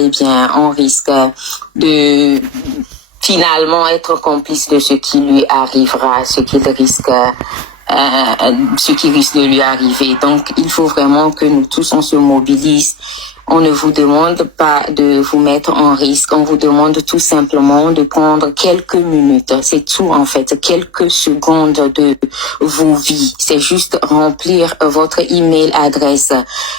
eh bien, on risque de finalement être complice de ce qui lui arrivera, ce qui risque de lui arriver. Donc, il faut vraiment que nous tous, on se mobilise. On ne vous demande pas de vous mettre en risque. On vous demande tout simplement de prendre quelques minutes. C'est tout, en fait. Quelques secondes de vos vies. C'est juste remplir votre email adresse.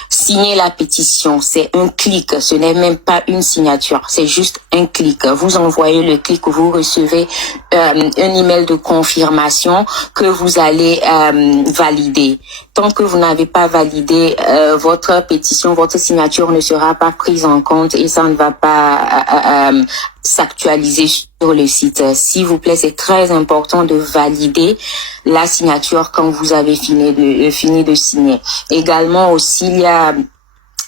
Signer la pétition. C'est un clic. Ce n'est même pas une signature. C'est juste un clic. Vous envoyez le clic, vous recevez un email de confirmation que vous allez valider. Tant que vous n'avez pas validé votre pétition, votre signature ne sera pas prise en compte et ça ne va pas s'actualiser sur le site. S'il vous plaît, c'est très important de valider la signature quand vous avez fini de signer. Également aussi, il y a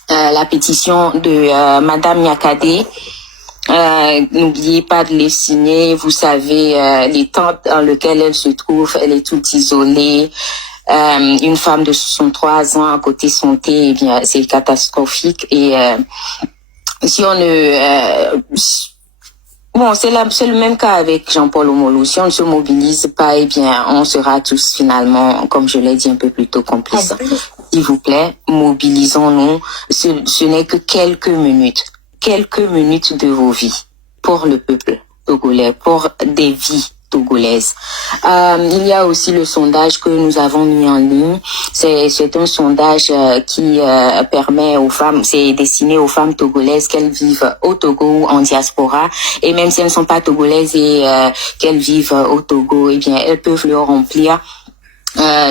la pétition de Madame Nyakade. N'oubliez pas de les signer. Vous savez les temps dans lesquels elle se trouve, elle est toute isolée. Une femme de 63 ans à côté santé, eh bien c'est catastrophique. Et si on ne bon, c'est le même cas avec Jean-Paul Omolou. Si on ne se mobilise pas, eh bien on sera tous finalement, comme je l'ai dit un peu plus tôt, complices. S'il vous plaît, mobilisons-nous. Ce n'est que quelques minutes de vos vies pour le peuple togolais, pour des vies togolaises. Il y a aussi le sondage que nous avons mis en ligne. C'est un sondage qui permet aux femmes, c'est destiné aux femmes togolaises qu'elles vivent au Togo ou en diaspora. Et même si elles ne sont pas togolaises et qu'elles vivent au Togo, eh bien elles peuvent le remplir.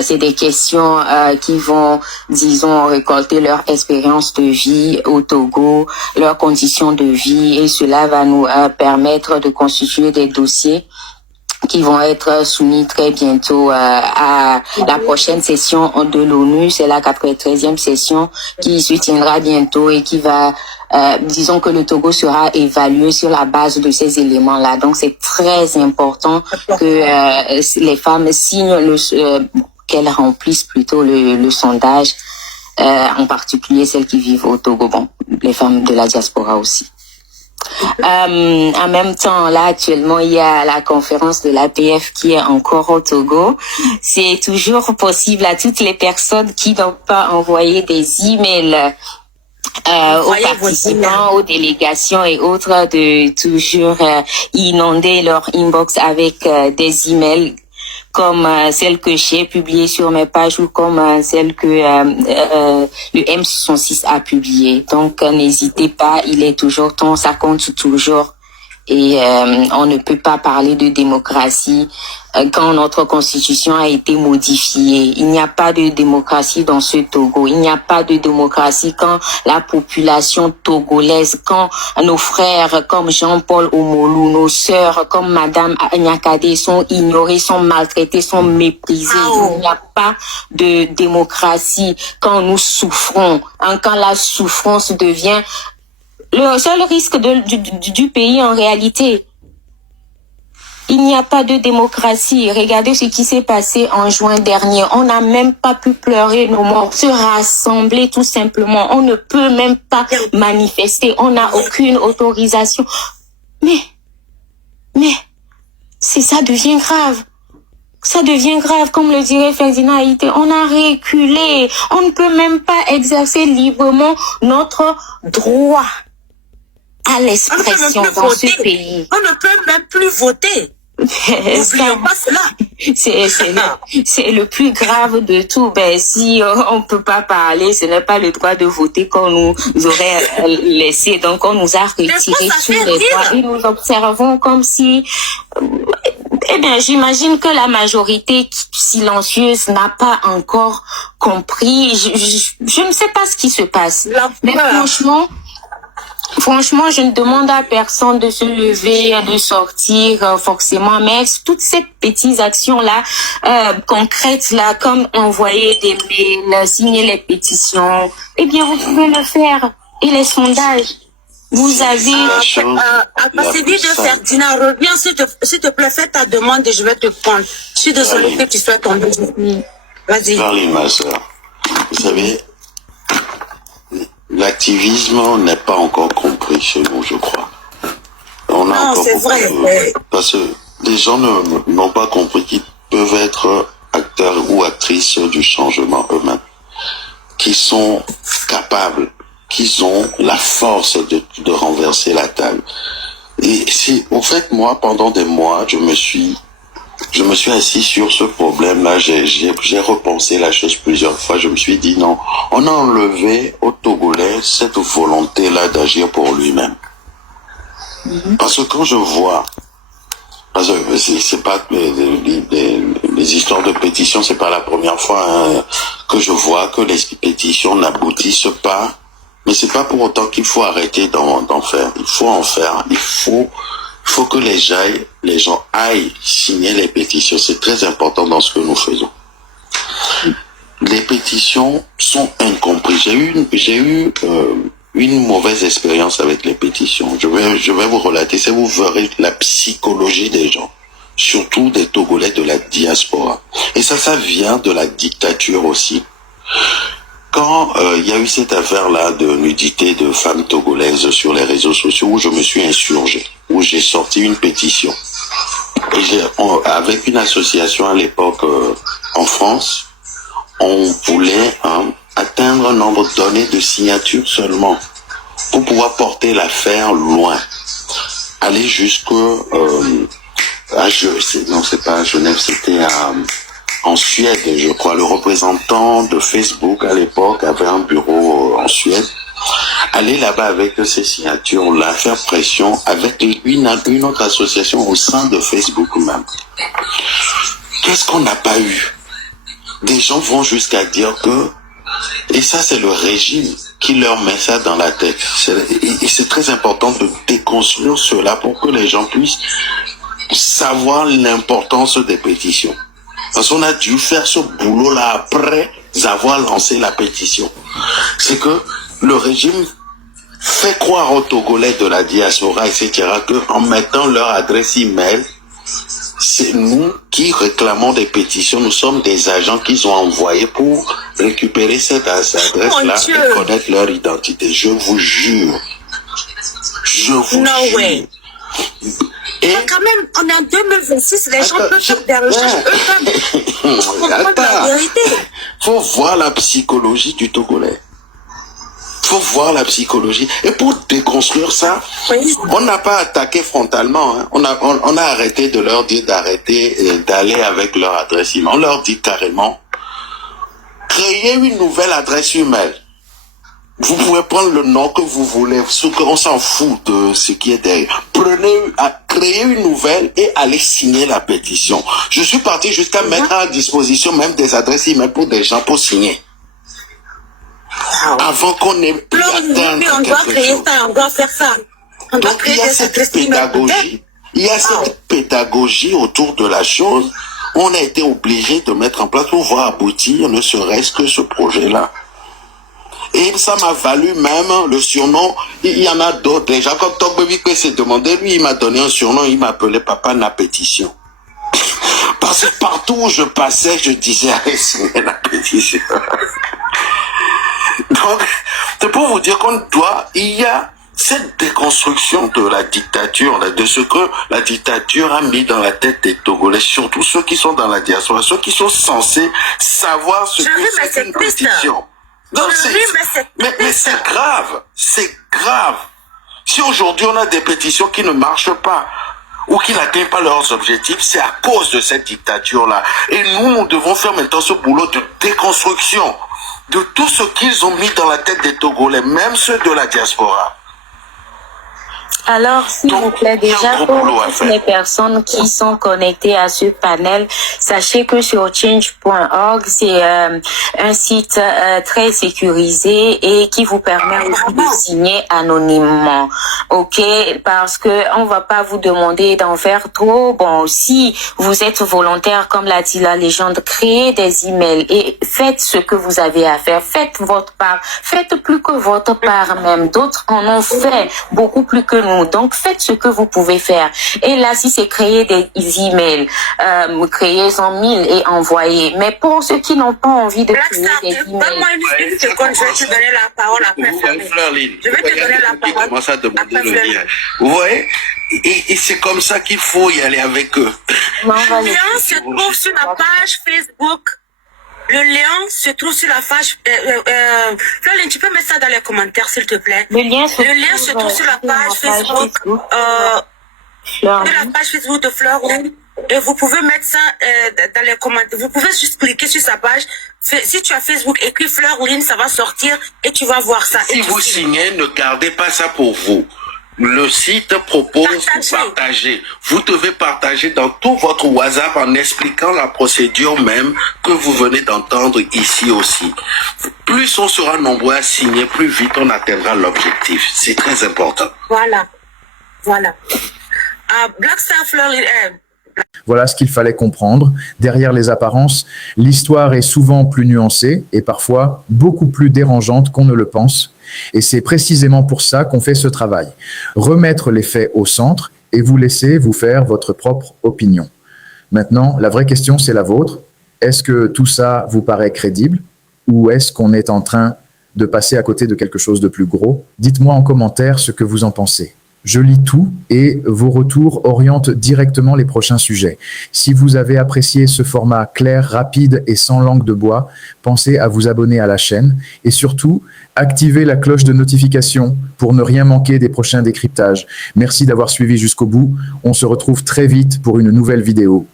C'est des questions qui vont, disons, récolter leur expérience de vie au Togo, leurs conditions de vie, et cela va nous permettre de constituer des dossiers qui vont être soumis très bientôt à la prochaine session de l'ONU. C'est la 93e session qui se tiendra bientôt et qui va, disons que le Togo sera évalué sur la base de ces éléments-là. Donc c'est très important que les femmes signent qu'elles remplissent plutôt le sondage, en particulier celles qui vivent au Togo. Bon, les femmes de la diaspora aussi. En même temps, là, actuellement, il y a la conférence de l'APF qui est encore au Togo. C'est toujours possible à toutes les personnes qui n'ont pas envoyé des emails aux participants, aux délégations et autres, de toujours inonder leur inbox avec des emails comme celle que j'ai publiée sur mes pages ou comme celle que le M66 a publiée. Donc n'hésitez pas, il est toujours temps, ça compte toujours. Et on ne peut pas parler de démocratie quand notre constitution a été modifiée. Il n'y a pas de démocratie dans ce Togo. Il n'y a pas de démocratie quand la population togolaise, quand nos frères comme Jean-Paul Omolou, nos sœurs comme Madame Nyakade sont ignorés, sont maltraités, sont méprisés. Il n'y a pas de démocratie quand nous souffrons, quand la souffrance devient le seul risque du pays en réalité. Il n'y a pas de démocratie. Regardez ce qui s'est passé en juin dernier. On n'a même pas pu pleurer nos morts, se rassembler tout simplement. On ne peut même pas manifester. On n'a aucune autorisation. Mais, ça devient grave. Ça devient grave, comme le dirait Ferdinand Haïté. On a reculé. On ne peut même pas exercer librement notre droit à l'expression dans ce pays. On ne peut même plus voter. N'oublions pas cela. C'est le plus grave de tout. Ben, si on peut pas parler, ce n'est pas le droit de voter qu'on nous aurait laissé. Donc, on nous a retiré tous les droits et nous observons comme si... Eh bien, j'imagine que la majorité silencieuse n'a pas encore compris. Je ne sais pas ce qui se passe. Mais franchement, je ne demande à personne de se lever, de sortir forcément, mais toutes ces petites actions-là, concrètes-là, comme envoyer des mails, signer les pétitions, eh bien, vous pouvez le faire. Et les sondages, vous avez... Passédi de Ferdinand, reviens s'il te plaît, fais ta demande et je vais te prendre. Je suis désolée que tu sois tombée. Vas-y. Charlie, ma soeur, vous savez... L'activisme n'est pas encore compris. chez nous, je crois. On a Non, encore c'est beaucoup vrai. parce que les gens n'ont pas compris qu'ils peuvent être acteurs ou actrices du changement eux-mêmes, qui sont capables, qu'ils ont la force de renverser la table. Et si, au fait, moi, pendant des mois, je me suis assis sur ce problème-là, j'ai repensé la chose plusieurs fois, je me suis dit non, on a enlevé au Togolais cette volonté-là d'agir pour lui-même. Parce que quand je vois, parce que c'est pas les histoires de pétitions, c'est pas la première fois que je vois que les pétitions n'aboutissent pas, mais c'est pas pour autant qu'il faut arrêter d'en faire. Il faut en faire. Il faut que les gens aillent signer les pétitions. C'est très important dans ce que nous faisons. Les pétitions sont incomprises. J'ai eu une mauvaise expérience avec les pétitions. Je vais vous relater ça, vous verrez la psychologie des gens, surtout des Togolais de la diaspora. Et ça vient de la dictature aussi. Quand il y a eu cette affaire-là de nudité de femmes togolaises sur les réseaux sociaux, où je me suis insurgé, où j'ai sorti une pétition. Et avec une association à l'époque en France, on voulait atteindre un nombre donné de signatures seulement pour pouvoir porter l'affaire loin. Aller jusque non, c'est pas à Genève, c'était en Suède, je crois. Le représentant de Facebook à l'époque avait un bureau en Suède. Aller là-bas avec ces signatures-là, faire pression avec une autre association au sein de Facebook même. Qu'est-ce qu'on n'a pas eu? Des gens vont jusqu'à dire que, et ça c'est le régime qui leur met ça dans la tête. Et c'est très important de déconstruire cela pour que les gens puissent savoir l'importance des pétitions. Parce qu'on a dû faire ce boulot-là après avoir lancé la pétition. C'est que le régime fait croire aux Togolais de la diaspora, etc., qu'en mettant leur adresse email, c'est nous qui réclamons des pétitions. Nous sommes des agents qu'ils ont envoyés pour récupérer cette adresse-là et connaître leur identité. Je vous jure. Je vous jure. Way. Et quand même, on est en 2026, les gens peuvent faire des recherches, eux peuvent comprendre la vérité. Faut voir la psychologie du Togolais. Faut voir la psychologie. Et pour déconstruire ça, on n'a pas attaqué frontalement. Hein. On a arrêté de leur dire d'arrêter d'aller avec leur adresse email. On leur dit carrément, créez une nouvelle adresse email. Vous pouvez prendre le nom que vous voulez, on s'en fout de ce qui est derrière. Créez une nouvelle et allez signer la pétition. Je suis parti jusqu'à mettre à disposition même des adresses email pour des gens pour signer. Avant qu'on ait pu atteindre on doit créer ça, on doit faire ça. On doit créer cette pédagogie. Il y a cette pédagogie autour de la chose. On a été obligé de mettre en place pour voir aboutir ne serait-ce que ce projet-là. Et ça m'a valu même le surnom. Il y en a d'autres. Déjà, quand Togbevik s'est demandé, lui, il m'a donné un surnom. Il m'appelait Papa na pétition. Parce que partout où je passais, je disais, allez signer la pétition. Donc, c'est pour vous dire il y a cette déconstruction de la dictature, de ce que la dictature a mis dans la tête des Togolais, surtout ceux qui sont dans la diaspora, ceux qui sont censés savoir ce que c'est qu'une pétition. Non, mais c'est grave. Si aujourd'hui on a des pétitions qui ne marchent pas ou qui n'atteignent pas leurs objectifs, c'est à cause de cette dictature-là. Et nous devons faire maintenant ce boulot de déconstruction de tout ce qu'ils ont mis dans la tête des Togolais, même ceux de la diaspora. Alors, s'il vous plaît, déjà pour toutes les personnes qui sont connectées à ce panel, sachez que sur change.org, c'est un site très sécurisé et qui vous permet aussi de signer anonymement. Ok, parce que on va pas vous demander d'en faire trop. Bon, si vous êtes volontaire, comme l'a dit la légende, créez des emails et faites ce que vous avez à faire. Faites votre part. Faites plus que votre part même. D'autres en ont fait beaucoup plus que nous. nous. Donc, faites ce que vous pouvez faire. Et là, si c'est créer des emails, créer 100 000 et envoyer. Mais pour ceux qui n'ont pas envie de créer des emails... Donne-moi une seconde, je vais te donner la parole après. Je vais te donner la parole. Commence à demander le lien. Vous voyez? Et c'est comme ça qu'il faut y aller avec eux. Le lien se trouve sur la page Facebook. Le lien se trouve sur la page... Floline, tu peux mettre ça dans les commentaires, s'il te plaît. Le lien se trouve sur la page Facebook. Sur la page Facebook de Florine. Et vous pouvez mettre ça dans les commentaires. Vous pouvez juste cliquer sur sa page. Si tu as Facebook, écris Florine, ça va sortir et tu vas voir ça. Si vous signez, ne gardez pas ça pour vous. Le site propose de partager. Vous devez partager dans tout votre WhatsApp en expliquant la procédure même que vous venez d'entendre ici aussi. Plus on sera nombreux à signer, plus vite on atteindra l'objectif. C'est très important. Voilà. Black Star Florine... Voilà ce qu'il fallait comprendre. Derrière les apparences, l'histoire est souvent plus nuancée et parfois beaucoup plus dérangeante qu'on ne le pense. Et c'est précisément pour ça qu'on fait ce travail. Remettre les faits au centre et vous laisser vous faire votre propre opinion. Maintenant, la vraie question, c'est la vôtre. Est-ce que tout ça vous paraît crédible ou est-ce qu'on est en train de passer à côté de quelque chose de plus gros? Dites-moi en commentaire ce que vous en pensez. Je lis tout et vos retours orientent directement les prochains sujets. Si vous avez apprécié ce format clair, rapide et sans langue de bois, pensez à vous abonner à la chaîne et surtout, activez la cloche de notification pour ne rien manquer des prochains décryptages. Merci d'avoir suivi jusqu'au bout. On se retrouve très vite pour une nouvelle vidéo.